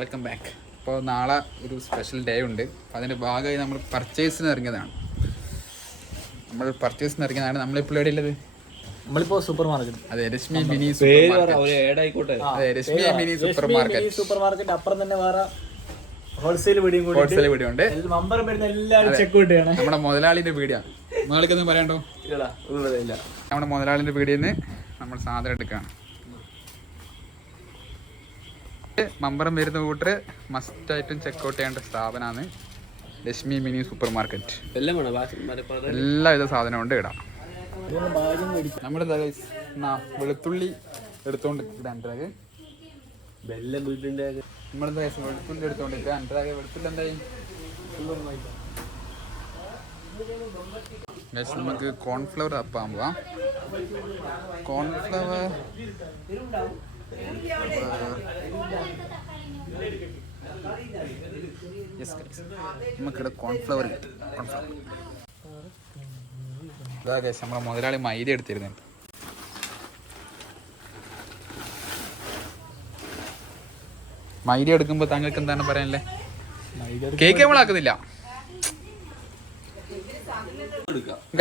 Welcome back. അപ്പോൾ നാളെ ഒരു സ്പെഷ്യൽ ഡേ ഉണ്ട്. അപ്പോൾ അതിൻ്റെ ഭാഗമായി നമ്മൾ പർച്ചേസിന് ഇറങ്ങിയതാണ്. നമ്മളിപ്പോൾ എവിടെ ഉള്ളത്? നമ്മളിപ്പോ സൂപ്പർ മാർക്കറ്റ്. അതെ, രശ്മി മിനി സൂപ്പർ മാർക്കറ്റ്. അതെ, രശ്മി മിനി സൂപ്പർ മാർക്കറ്റ്. അപ്പുറം തന്നെ വേറെ ഹോൾസെയിൽ വീഡിയോ ഉണ്ട്. നമ്മുടെ മുതലാളിന്റെ വീഡിയോ മുതലാളിക്കൊന്നും പറയണ്ടോ? നമ്മുടെ മുതലാളിന്റെ വീഡിയോന്ന് നമ്മൾ സാധനം എടുക്കുകയാണ്. മമ്പറം വരുന്ന കൂട്ടർ മസ്റ്റായിട്ടും ചെക്കൗട്ട് ചെയ്യേണ്ട സ്ഥാപനമാണ് രശ്മി മിനി സൂപ്പർ മാർക്കറ്റ്. എല്ലാവിധ സാധനവും ഉണ്ട് ഇടാം. നമ്മുടെ വെളുത്തുള്ളി എടുത്തോണ്ട് വെളുത്തുള്ളി എടുത്തോണ്ടിരിക്കുക. എൻ്റെ വെളുത്തുള്ളി എന്തായി? നമുക്ക് കോൺഫ്ലവർ അപ്പാൻ പോവാം. കോൺഫ്ലവർ നമുക്കിവിടെ കോൺഫ്ലവർ കിട്ടും. ഇതാ കേസ് നമ്മളെ മുതലാളി മൈദ എടുത്തിരുന്നുണ്ട്. മൈദ എടുക്കുമ്പോൾ താങ്കൾക്ക് എന്താണ് പറയാനല്ലേ? Cake നമ്മളാക്കുന്നില്ല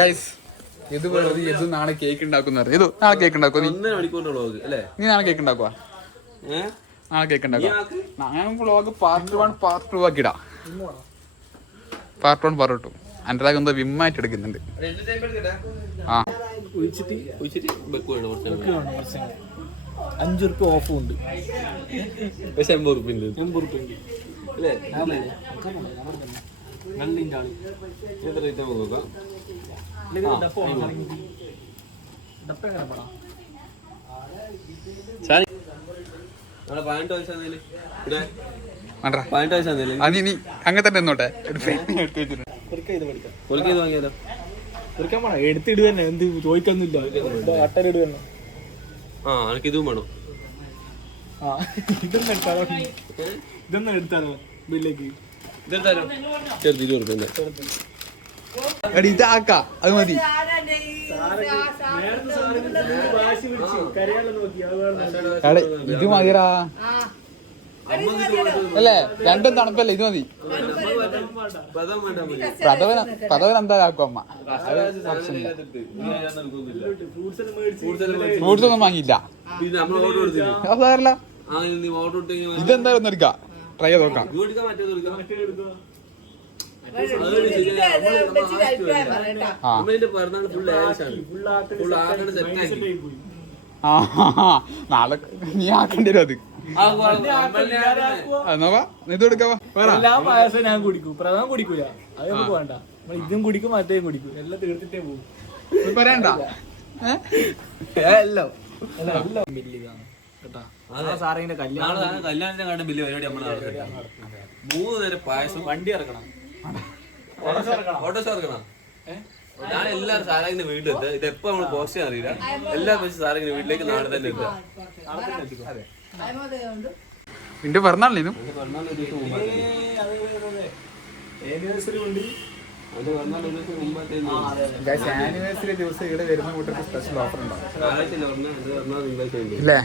guys. ഇത് വെറുതെ ഇത് നാളെ കേക്ക് ഉണ്ടാക്കുന്ന ഇത് നാളെ കേക്ക് ഉണ്ടാക്കുമോ? നീ നാളെ കേക്ക് ഉണ്ടാക്കുവാ? നാളെ കേക്ക് ഉണ്ടാക്കുക. ഞാൻ വ്ളോഗ് പാർട്ട് 1 പാർട്ട് 2 ആക്കി ഇടാം. പാർട്ട് 1 പാർട്ട് 2 എൻ്റെ എന്തോ വിമ്മായിട്ട് എടുക്കുന്നുണ്ട്. ആ 5 റുപ്യ ഓഫും ഉണ്ട്. പക്ഷെ 80 റുപ്യ അങ്ങനെ തന്നെ എന്നോട്ടെ എടുത്തിടുക തന്നെ. എന്ത് ചോദിക്കൊന്നുമില്ല. അട്ടരിടുക തന്നെ. ഇതും വേണം. ഇതൊന്നും എടുത്താലോ ബില്ലേക്ക്? ഇതാക്ക അത് മതി. ഇത് മതിരാ അല്ലേ? രണ്ടും തണുപ്പല്ലേ? ഇത് മതി. പ്രഥവൻ എന്താ ആക്കും അമ്മ? ഫ്രൂട്ട്സ് ഒന്നും വാങ്ങിയില്ല. അതല്ല ഇതെന്താ ഒന്ന് എടുക്കാം. ട്രൈ ചെയ്ത് നോക്കാം. നാളെ നീ ആക്കേണ്ടി വരും. അത് ഇത് എടുക്കാവാ. എല്ലാ പായസം ഞാൻ കുടിക്കും. പ്രഥമം കുടിക്കൂല. അത് നമുക്ക് വേണ്ട. ഇതും കുടിക്കും മറ്റേയും കുടിക്കും. എല്ലാം തീർത്തിട്ടേ പോകും. പറയണ്ട. കല്യാണത്തിനെ ബില്ല് പരിപാടി നമ്മൾ 3 നേരം പായസം, വണ്ടി ഇറക്കണം, ഓട്ടോസ് ഇറക്കണം. ഞാൻ എല്ലാവരും സാറാങ്ങിന്റെ വീട്ടിലെത്ത. ഇത് എപ്പോ നമ്മള് പോസ്റ്റ് ചെയ്യാൻ അറിയില്ല. എല്ലാവരും വെച്ച് സാറാങ്ങിന്റെ വീട്ടിലേക്ക് നാളെ തന്നെ എത്തുക. നിന്റെ പിറന്നാളിനും ആനിവേഴ്സറി ദിവസം ഇവിടെ വരുന്ന കൂട്ടർക്ക് സ്പെഷ്യൽ ഓഫർ ഉണ്ടോ? ഇല്ലേ?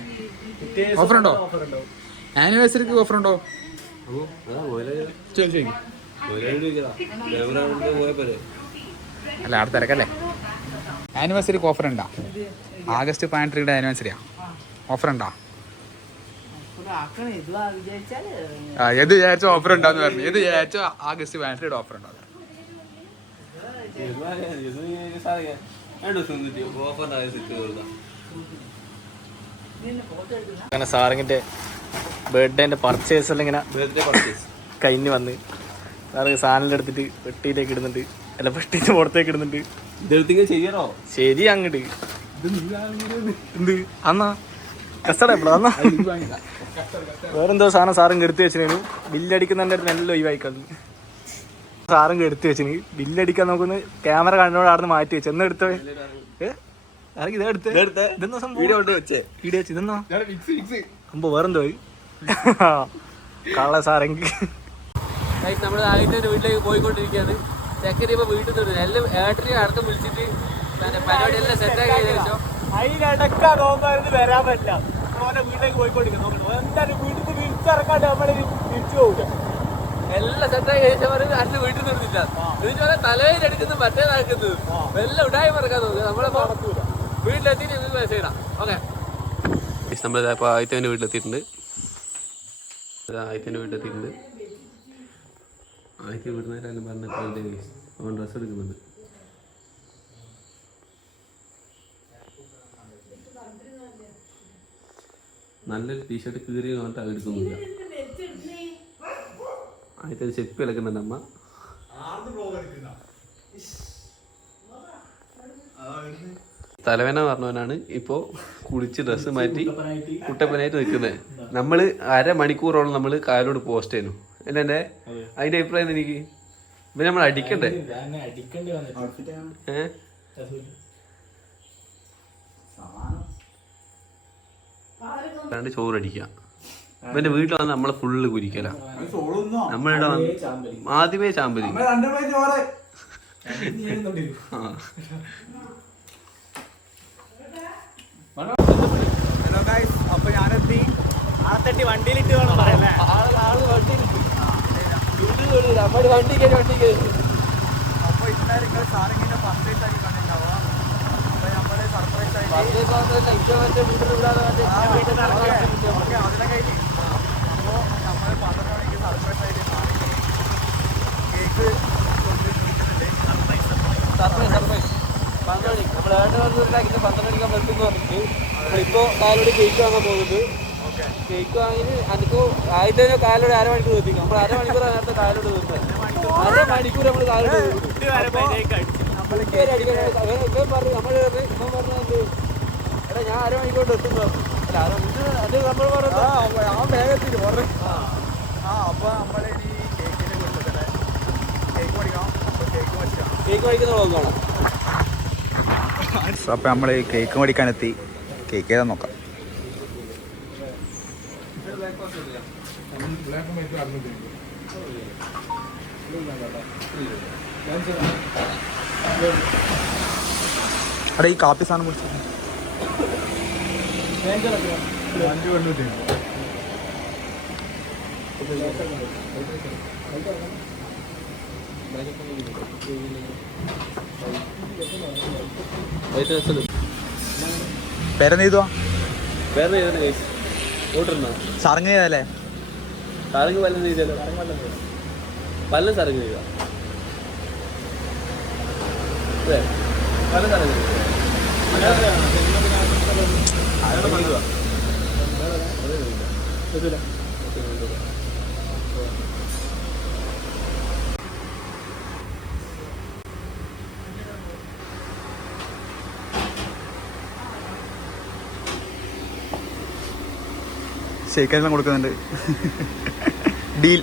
ഓഫർ ഉണ്ടോ? ആനിവേഴ്സറിക്ക് ഓഫർ ഉണ്ടോ? അല്ല അവിടെ തിരക്കല്ലേ. ആനിവേഴ്സറിക്ക് ഓഫർ ഉണ്ടോ? ആഗസ്റ്റ് 13 ആനിവേഴ്സറിയാ. ഓഫർ ഉണ്ടോ? ഏത് വിചാരിച്ചോ ഓഫർ ഉണ്ടാന്ന് പറഞ്ഞു. ഏത് വിചാരിച്ചോ ആഗസ്റ്റ് 13 ഓഫർ ഉണ്ടോ? അങ്ങനെ സാറിങ്ങിന്റെ ബർത്ത്ഡേന്റെ പർച്ചേസ് എല്ലാം ഇങ്ങനെ കഴിഞ്ഞ് വന്ന് സാറ് സാധനം എടുത്തിട്ട് പെട്ടിയിലേക്ക് ഇടുന്നുണ്ട്. അല്ല, പെട്ടിന്റെ പുറത്തേക്ക് ഇടുന്നുണ്ട്. ചെയ്യണോ? ശരി അങ്ങോട്ട് എന്ത് അന്നാ കസ്റ്റഡ അന്നാ വേറെന്തോ സാധനം സാറും എടുത്ത് വെച്ചിനു. ബില്ലടിക്കുന്നതിൻ്റെ അടുത്ത് നല്ല ഒഴിവായിക്കളഞ്ഞു. സാറും എടുത്ത് വെച്ചിന്. ബില്ലടിക്കാൻ നോക്കുന്നു. ക്യാമറ കണ്ണോട് അവിടെ നിന്ന് മാറ്റി വെച്ച്. എന്നാ എടുത്തോ? അമ്പോ വേറെന്തോ കള്ള സാറെങ്കിൽ നമ്മൾ ആയിട്ട് ഒരു വീട്ടിലേക്ക് പോയിക്കൊണ്ടിരിക്കുകയാണ്. ചെക്കൻ ഇപ്പൊ വീട്ടിൽ നിന്ന് എല്ലാം ഏട്ടനെ അടക്കം വിളിച്ചിട്ട് പരിപാടി എല്ലാം സെറ്റാക്കി ശേഷം അതിനിടക്കാ നോക്കായിരുന്നു വരാൻ പറ്റില്ല. വീട്ടിലേക്ക് പോയിക്കൊണ്ടിരിക്കുന്നു. എന്തായാലും വീട്ടിൽ നിന്ന് വിളിച്ചിറക്കാണ്ട് നമ്മൾ തിരിച്ചു പോകില്ല. എല്ലാം സെറ്റായി കഴിച്ചവര് അന്ന് വീട്ടിൽ നിർത്തില്ല. ഇതിന് തലയിലടിക്കുന്നത് മറ്റേ നടക്കുന്നത് എല്ലാം ഉടായി മറക്കാൻ തോന്നുന്നു. നമ്മളിപ്പോ വീട്ടിലെത്തിയിട്ട് മെസ്സേജ് ഇടാം. ഓക്കെ, നമ്മളിപ്പോൾ ആദ്യത്തെ വീട്ടിലെത്തിയിട്ടുണ്ട്. ആദ്യത്തെ വീട്ടിലെത്തിയിട്ടുണ്ട്. ആദ്യത്തെ വീട്ടിൽ പറഞ്ഞിട്ടുണ്ട് അവൻ ഡ്രസ്സ് എടുക്കുന്നുണ്ട്. നല്ലൊരു ടീഷർട്ട് കീറി വന്നിട്ട് അത് എടുക്കുന്നില്ല. ആദ്യത്തെ ചെപ്പി ഇളക്കുന്നുണ്ട് അമ്മ. തലവേന പറഞ്ഞവനാണ് ഇപ്പോൾ കുളിച്ച് ഡ്രസ്സ് മാറ്റി കുട്ടപ്പനായിട്ട് നിൽക്കുന്നത്. നമ്മൾ അരമണിക്കൂറോളം നമ്മൾ കാലോട് പോസ്റ്റ് ചെയ്യുന്നു. എന്നെ അതിന്റെ അഭിപ്രായം എനിക്ക് ഇവ നമ്മൾ അടിക്കണ്ടേ? ചോറടിക്കുക. ഇവന്റെ വീട്ടിൽ വന്ന് നമ്മളെ ഫുള്ള് കുരിക്കല. നമ്മളിവിടെ ആദ്യമേ ചാമ്പലി. ഹലോ ഗൈസ്, അപ്പൊ ഞാനെത്തി. ആളെത്തട്ടി വണ്ടിയിലിട്ട് വേണം പറയല്ലേ. അപ്പൊ ഇന്നായിരിക്കും സാറിങ്ങനെ സർപ്രൈസ് ആക്കി കണ്ടിട്ടുണ്ടാവുക. അപ്പൊ നമ്മള് സർപ്രൈസ് ആയിട്ട് അതിനെ കഴിഞ്ഞ് അപ്പോ നമ്മള് 12 മണിക്ക് സർപ്രൈസ് ആയിട്ട് കേക്ക് ഇപ്പോ കാലോട് കേക്ക് വാങ്ങാൻ പോകുന്നത്. കേക്ക് വാങ്ങിന് എനിക്ക് ആദ്യത്തെ കാലോട് അരമണിക്കൂർ എത്തിക്കും. നമ്മൾ അരമണിക്കൂർ നേരത്തെ കാലോട് തീർന്നത്. അരമണിക്കൂർ നമ്മൾ കാലോട് എടാ ഞാൻ അരമണിക്കൂർ എത്തുന്നു. അത് നമ്മൾ വേഗത്തിൽ അപ്പൊ നമ്മള് ഇനി കേക്കിന്റെ വീട്ടിൽ കേക്ക് മേടിക്കണം. കേക്ക് കഴിക്കുന്ന നോക്കണം. അപ്പൊ നമ്മള് കേക്ക് മേടിക്കാനെത്തി. കേക്ക് ഏതാ നോക്കാം. അവിടെ ഈ കാപ്പി സാധനം പിടിച്ചു പേരെന്താ? സാറങ്ങ ചെയ്തല്ലേ? സാറങ്ങ് പല്ലം ചെയ്തല്ലോ. പല്ലം സാറങ്ങ് ചെയ്ത പല സാറങ്ങ് ഷേക്കെല്ലാം കൊടുക്കുന്നുണ്ട്. Deal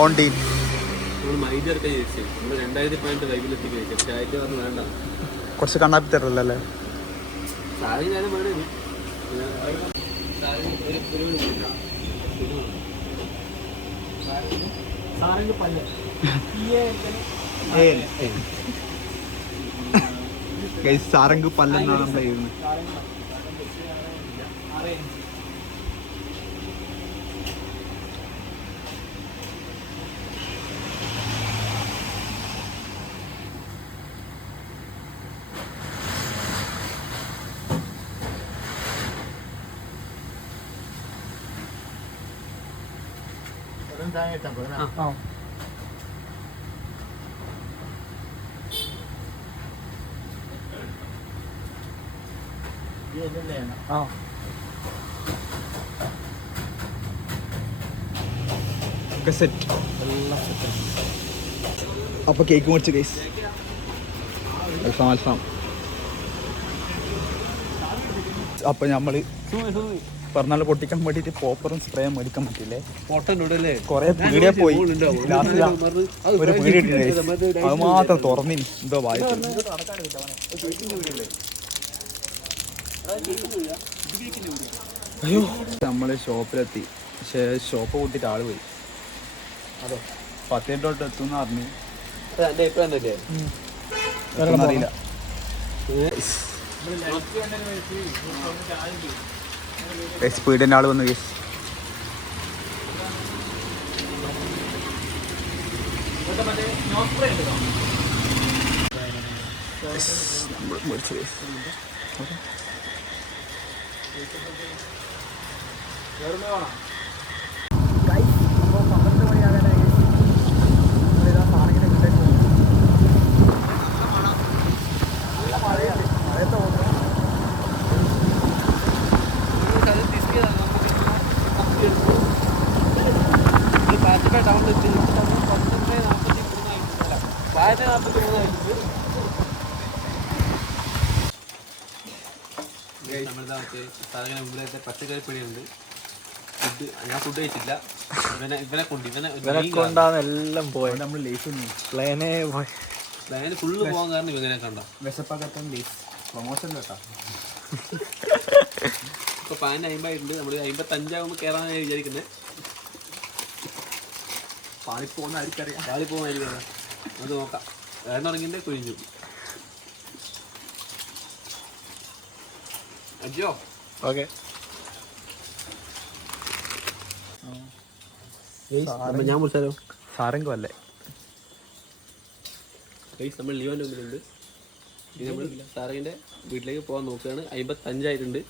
on deal. കുറച്ച് കണ്ണാപ്പി തരല്ലേ? സാരംഗ് പല്ലെന്നാണ് നമ്മൾ ചെയ്യുന്നത്. അപ്പൊ കേക്ക് മേടിച്ചു ഗൈസ്. അൽഫാം. അപ്പൊ നമ്മള് പറഞ്ഞാൽ പൊട്ടിക്കാൻ വേണ്ടിട്ട് പോപ്പറും സ്പ്രേയും മേടിക്കാൻ പറ്റില്ലേ? കൊറേ പീടിയ പോയി. ഒരു പീടിയ അത് മാത്രം തുറന്നിനി എന്തോ വായിച്ചു. അയ്യോ, നമ്മള് ഷോപ്പിലെത്തി. പക്ഷേ ഷോപ്പ് കൂട്ടിട്ട് ആള് പോയി. അതെ, 10 മിനിറ്റ് എത്തുന്ന പറഞ്ഞു. അറിയില്ല. സ്പീഡിൻ്റെ ആൾ വന്നു ഗൈസ്. പച്ചക്കറി പിടിയുണ്ട്. ഞാൻ ഫുഡ് കഴിച്ചില്ല. ഇവനെ കൊണ്ടാണ് എല്ലാം പോയത്. നമ്മൾ പ്ലേനെ പോയി ഫുള്ള് പോകാൻ കാരണം ഇവനെ കണ്ടോ. വിശപ്പകത്തും പ്രൊമോഷൻ കേട്ടോ. ഇപ്പൊ 50 നമ്മള് 55 കയറാനാണ് വിചാരിക്കുന്നത്. പാളിപ്പോകുന്നതായിരിക്കറിയാം. അത് നോക്കാം. ഇറങ്ങിന്റെ കുഴിഞ്ഞു. അയ്യോ ഓക്കെ. ഞാൻ വിളിച്ചാലോ. സാരംഗം അല്ലേ നമ്മൾ ലിയോന്റെ മുമ്പിലുണ്ട്. നമ്മൾ സാരംഗിന്റെ വീട്ടിലേക്ക് പോകാൻ നോക്കുകയാണ്. 55 ആയിട്ടുണ്ട്.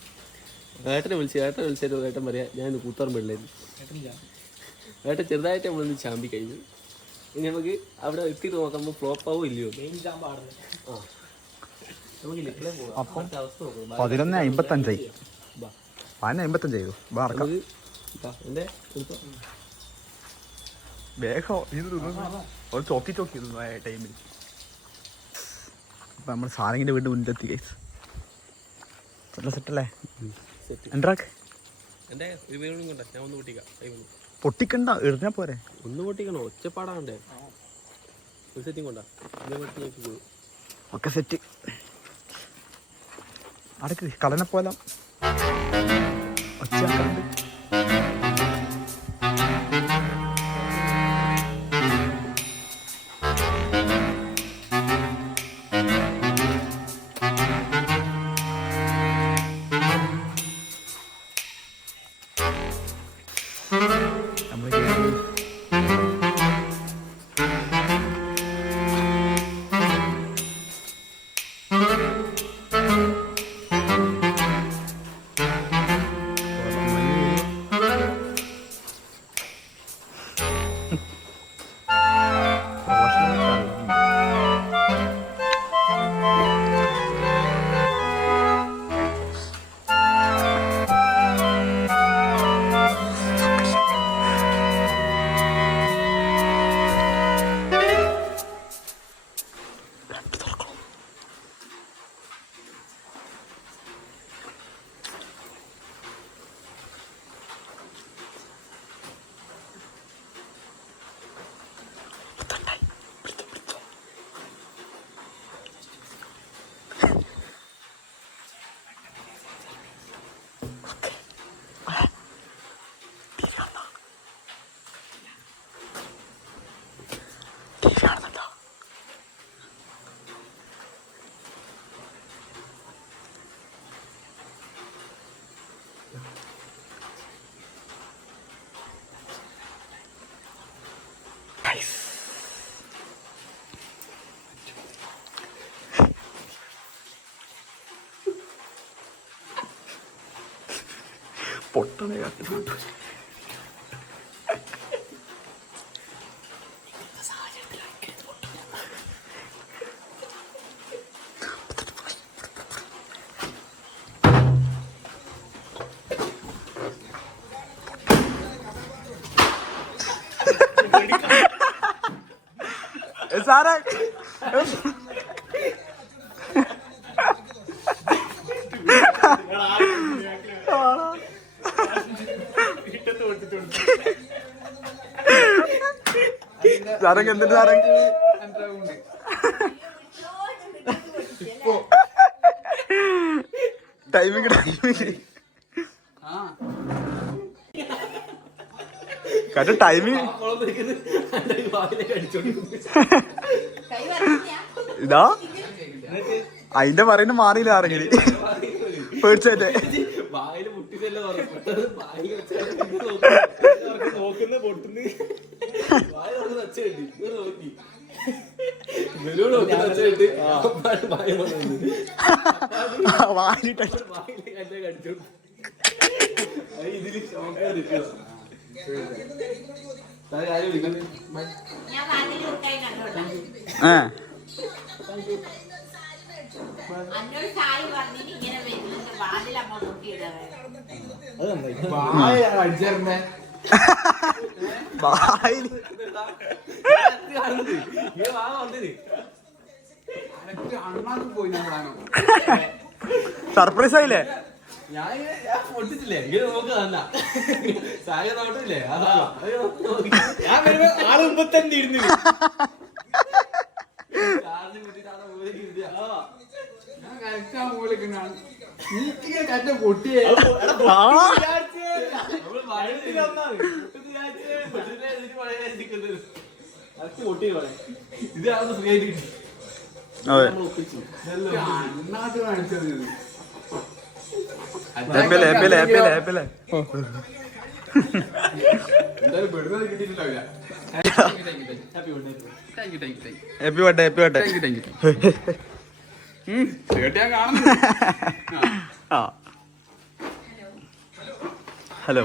ഏട്ടനെ വിളിച്ചായിരുന്നു. ഏട്ടൻ പറയാ ഞാൻ ഇന്ന് കൂത്തുപറമ്പില്ലായിരുന്നു. ഏട്ടൻ ചെറുതായിട്ട് നമ്മളൊന്ന് ചാമ്പി കഴിഞ്ഞു. ഇനി നമുക്ക് അവിടെ എത്തിയിട്ട് നോക്കുമ്പോൾ ഫ്ലോപ്പ് ആവോ ഇല്ലയോ. അപ്പം 11:55 ടൈമിൽ. അപ്പം നമ്മൾ സാരംഗിൻ്റെ വീട് മുന്നിലെത്തി ഗൈസ്. സെറ്റല്ലേ എന്താക്ക് പൊട്ടിക്കണ്ട, എറിഞ്ഞാ പോരെ. ഒന്ന് പൊട്ടിക്കണോ? ഒച്ചപ്പാടാണ്ടേ. ഒരു സെറ്റിങ് കൊണ്ടാ ഒക്കെ സെറ്റ്. അടക്ക് കളനെ പോലെ ഒച്ചയാക്കാണ്ട്. പൊട്ടണ സാറേ സാറങ്ങ് എന്തിട്ട് സാറങ്ങ് ടൈമിങ് കാരണം ടൈമിങ് ഇതാ അതിന്റെ പറയുന്ന മാറിയില്ല ആരെങ്കിലും പേടിച്ചേ. നോക്കുന്ന പൊട്ടുന്ന് സർപ്രൈസ് ആയില്ലേ? ഞാൻ പൊട്ടിച്ചില്ലേ നോക്കുന്നല്ല സായ നോട്ടില്ലേ ഞാൻ ആള് മുമ്പ് തന്നെ ഇരുന്നു. പൊട്ടിയേ ഇതാണ് ഫ്രീ ആയിട്ട് കിട്ടി. ഹലോ.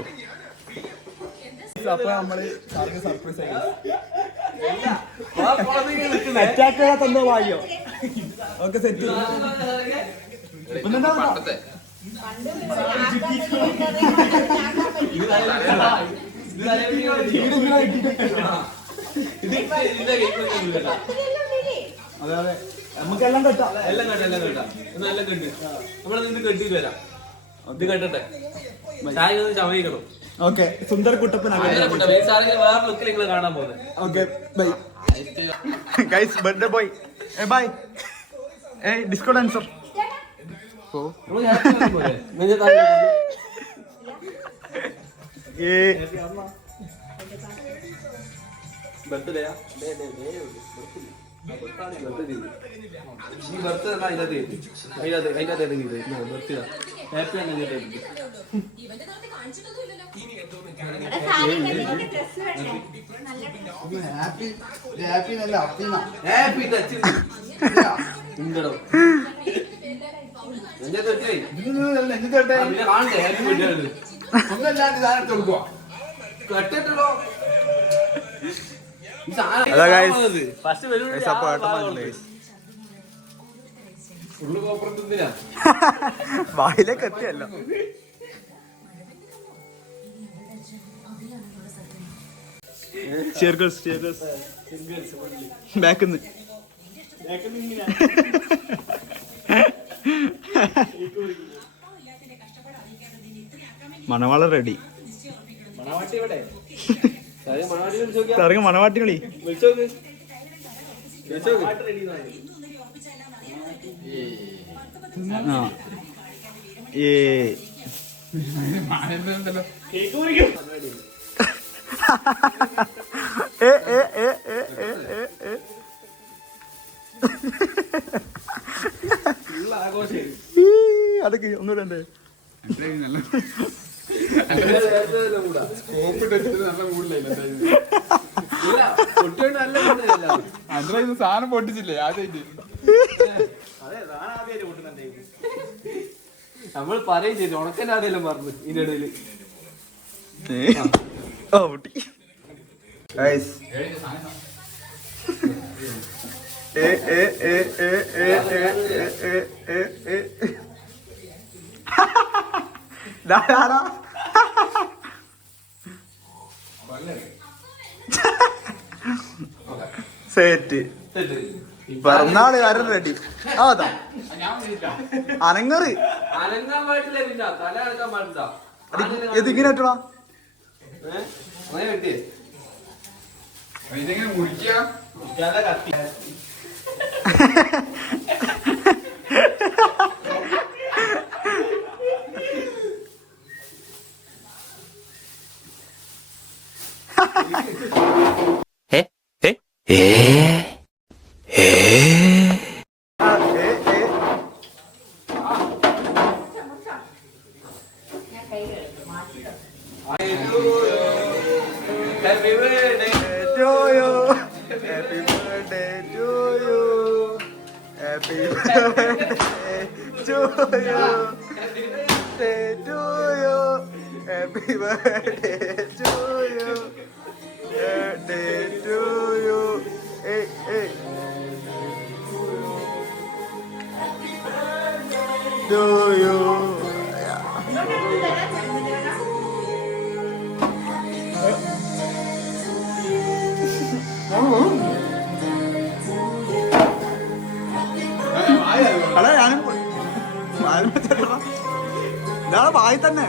അപ്പൊ നമ്മള് സർപ്രൈസ് ആയി അറ്റാക്ക് തന്നോ വായോ ഓക്കെ സെറ്റ്. അതെ നമുക്കെല്ലാം കെട്ടാം. എല്ലാം കേട്ടോ എല്ലാം കേട്ടാ എല്ലാം കെട്ട് നമ്മളെ നിന്ന് കെട്ടിട്ട് വരാം. ഇത് കെട്ടട്ടെ ചായ ചമയിക്കണം. ഓക്കെ സുന്ദർ കുട്ടപ്പൻ വേറെ ലുക്കിൽ നിങ്ങൾ കാണാൻ പോകുന്നത്. Okay bye guys. Birthday boy bye. Disco dancer. ബർത്ത്ഡേയാ നീ ബർത്ത് അതിനകത്ത് ബർത്ത് ഹാപ്പി ഹാപ്പി ടച്ച് ഉണ്ടോ കാണണ്ടേ ഹാപ്പി വീട്ടുകാര് ഒന്നല്ലാണ്ട് സാധനം കൊടുക്കുക കെട്ടിട്ടോ. വായിലേക്ക് എത്തിയല്ലോ. ബാക്കിന്ന് മണവാള റെഡി. മണവാട്ടി കളി അതൊക്കെ ഒന്നുകൂടെ സാധനം പൊട്ടിച്ചില്ലേ ആദ്യമായിട്ട്. നമ്മൾ പറയും ചെയ്തു ഉണക്കൻ്റെ ആദ്യം പറഞ്ഞു ഇതിന്റെ ഇടയില്. സെറ്റ് പിറന്നാള് കാര്യം റെഡി. അതാ അനങ്ങറ് അനങ്ങാൻ പാടില്ല. പിന്നെ തല അനക്കാൻ പാടില്ല. ഇതിങ്ങനെ പറ്റണ ഇതെങ്ങനെ മുറിക്കുക? കത്തി Happy birthday to you. Happy birthday to you. Happy birthday to you. Birthday to you. Happy birthday to you. Birthday to you. Hey, hey. To you. അല്ല ഞാനും ഇതാണ് വായി തന്നെ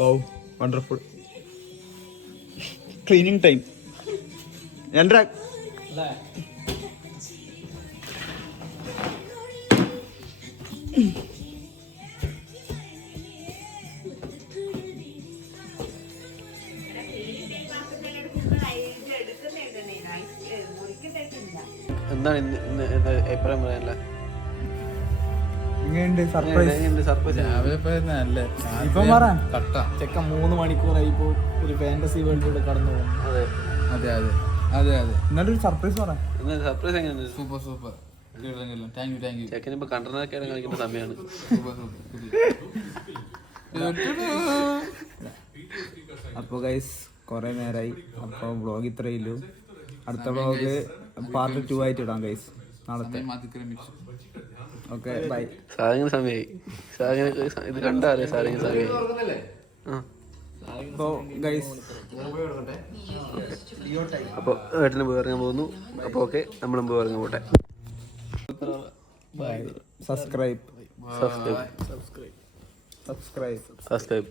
വൗ വണ്ടർഫുൾ ക്ലീനിങ് ടൈം എൻ്റെ എന്താണ് അഭിപ്രായം പറയാനല്ല സർപ്രൈസ് ഇപ്പം പറ ചെക്കൻ 3 മണിക്കൂറായി ഇപ്പോ ഒരു ഫാന്റസി വേൾഡിലൂടെ കടന്നു പോകും. അതെ അതെ അതെ അതെ അതെ എന്നാലും ഒരു സർപ്രൈസ് പറ. സർപ്രൈസ് എങ്ങനെയാണ്? Super super. Thank you thank you. ചെക്കൻ ഇപ്പൊ കണ്ടനൊക്കെ കളിക്കുന്ന സമയമാണ്. Super super. അപ്പോൾ ഗൈസ് കുറേ നേരമായി. അപ്പോൾ വ്ളോഗ് ഇത്രയേ ഉള്ളൂ. അടുത്ത വ്ളോഗ് പാർട്ട് 2 ആയിട്ട് ഇടാം ഗൈസ് നാളത്തെ. Okay bye. സാധനങ്ങൾ സമയമായി. സാധനങ്ങൾ ഇത് കണ്ടാലേ സാധനങ്ങൾ സമയമായി. അപ്പോൾ ഗൈസ് അപ്പോൾ ഏട്ടന് പോയി ഇറങ്ങാൻ പോകുന്നു. അപ്പോൾ ഓക്കെ നമ്മളും പോയി ഇറങ്ങാൻ പോട്ടെ. Subscribe subscribe subscribe subscribe